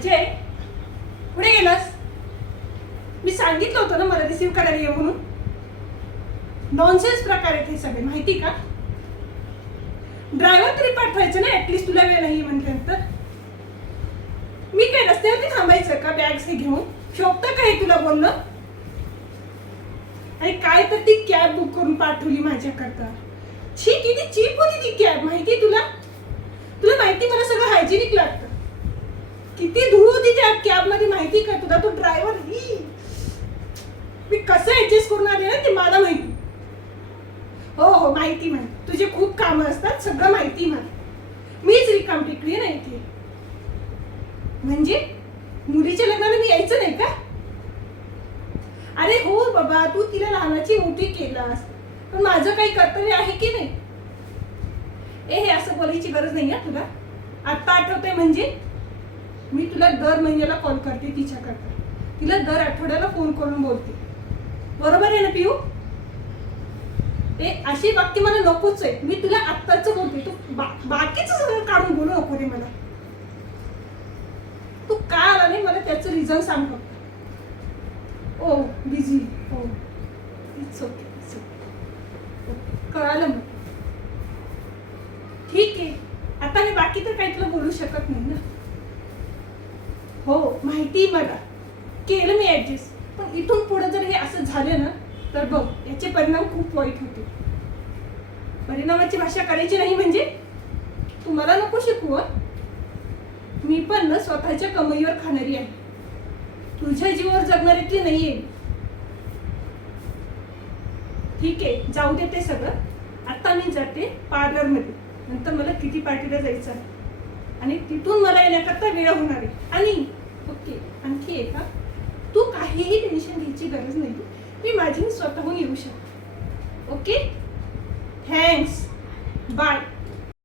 अजय, पुढे गेलास? मी सांगितलं होतं ना मला रिसीव्ह करायला ये म्हणून. नॉनसेन्स प्रकार आहेत हे सगळे, माहिती का? ड्रायव्हर तरी पाठवायचं ना ऍटलीस्ट, तुला वेळ नाही म्हटल्यानंतर. मी काय रस्त्यावरती थांबायचं का बॅग्स हे घेऊन? शोभतं का हे तुला बोलणं? आणि काय तर ती कॅब बुक करून पाठवली माझ्याकरता. छी, किती चीप होती ती कॅब, माहिती तुला? तुला माहिती मला सगळं हायजेनिक लागतं. किती धूळ होती त्या कॅब मध्ये माहिती का तुला? तो ड्रायव्हर ही मी कसं ऍडजस्ट करून आले ना ते मला माहिती. हो हो माहिती, माहिती. तुझे खूप कामं असतात, सगळं माहिती मला. मीच रिकाम टिकली नाही इथे. म्हणजे मुलीच्या लग्नाला मी यायचं नाही का? अरे हो बाबा, तू तिला लहानाची मोठी केलास, पण माझं काही कर्तव्य आहे की नाही? हे असं बोलायची गरज नाही आहे तुला. आत्ता आठवतंय म्हणजे मी तुला दर महिन्याला कॉल करते तिच्याकरता. तिला दर आठवड्याला फोन करून बोलते. बरोबर आहे ना पियू? ते अशी वाक्य मला नकोच आहे. मी तुला आत्ताच बोलते, तू बाकीचं सगळं काढून बोलू नको रे मला. तू का आला नाही मला त्याचं रिझन सांग फक्त. ओ बिझी, हो इट्स ओके, इट्स ओके, कळालं मग. ठीक आहे, आता मी बाकी तर काही तुला बोलू शकत नाही ना. हो माहिती मला, केलं मी ऍडजस्ट. पण इथून पुढे जर हे असं झालं ना तर बघ याचे परिणाम खूप वाईट होते. परिणामाची भाषा करायची नाही म्हणजे तू मला नको शिकवू. मी पण ना स्वतःच्या कमाईवर खाणारी आहे, तुझ्या जीवावर जगणाऱ्यातली नाहीये. ठीक आहे, जाऊ दे ते सगळं. आता मी जाते पार्लर मध्ये, नंतर मला किटी पार्टीला जायचं आहे आणि तिथून मला येण्याकरता वेळ होणार आहे. आणि ओके, आणखी एक, तू काहीही टेन्शन घ्यायची गरज नाही. मी माझी स्वतःहून येऊ शकते. Okay, thanks, bye.